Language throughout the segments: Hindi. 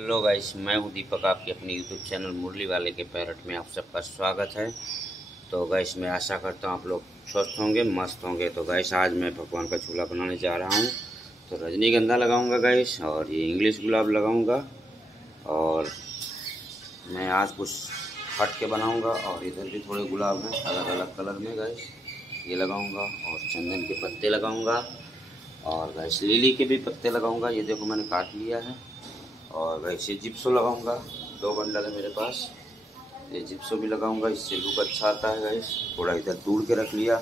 हेलो गाइस, मैं हूं दीपक। आपके अपने यूट्यूब चैनल मुरली वाले के पैरट में आप सबका स्वागत है। तो गाइस, मैं आशा करता हूं आप लोग स्वस्थ होंगे, मस्त होंगे। तो गाइस, आज मैं भगवान का झूला बनाने जा रहा हूं। तो रजनीगंधा लगाऊंगा गाइस, और ये इंग्लिश गुलाब लगाऊंगा। और मैं आज कुछ हट के बनाऊंगा। और इधर भी थोड़े गुलाब हैं अलग अलग कलर में गाइस, ये लगाऊंगा। और चंदन के पत्ते लगाऊंगा, और गाइस लिली के भी पत्ते लगाऊंगा। ये देखो मैंने काट लिया है। और वैसे जिप्सो लगाऊंगा, 2 बंडल है मेरे पास। ये जिप्सो भी लगाऊंगा, इससे लुक अच्छा आता है गाइस। थोड़ा इधर दूर के रख लिया,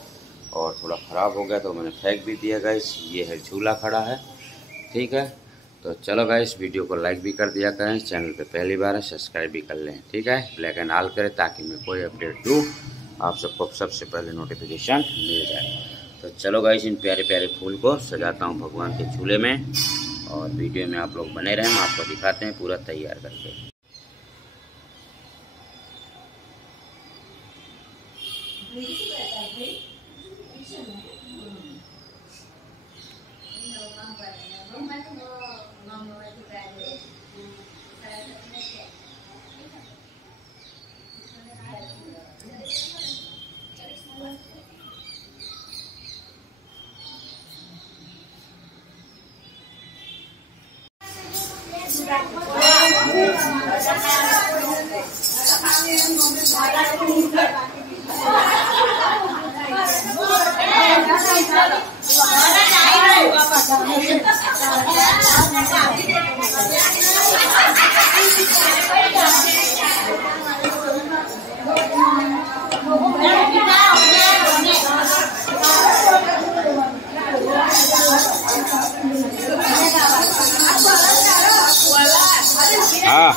और थोड़ा ख़राब हो गया तो मैंने फेंक भी दिया गाइस। ये है झूला खड़ा है, ठीक है। तो चलो गाइस, वीडियो को लाइक भी कर दिया करें, चैनल पे पहली बार है सब्सक्राइब भी कर लें, ठीक है। ब्लैक एंड ऑल करें ताकि मैं कोई अपडेट दूँ आप सबको सबसे पहले नोटिफिकेशन मिल जाए। तो चलो गाइस, इन प्यारे प्यारे फूल को सजाता हूँ भगवान के झूले में। और वीडियो में आप लोग बने रहें, हम आपको दिखाते हैं पूरा तैयार करके। हाँ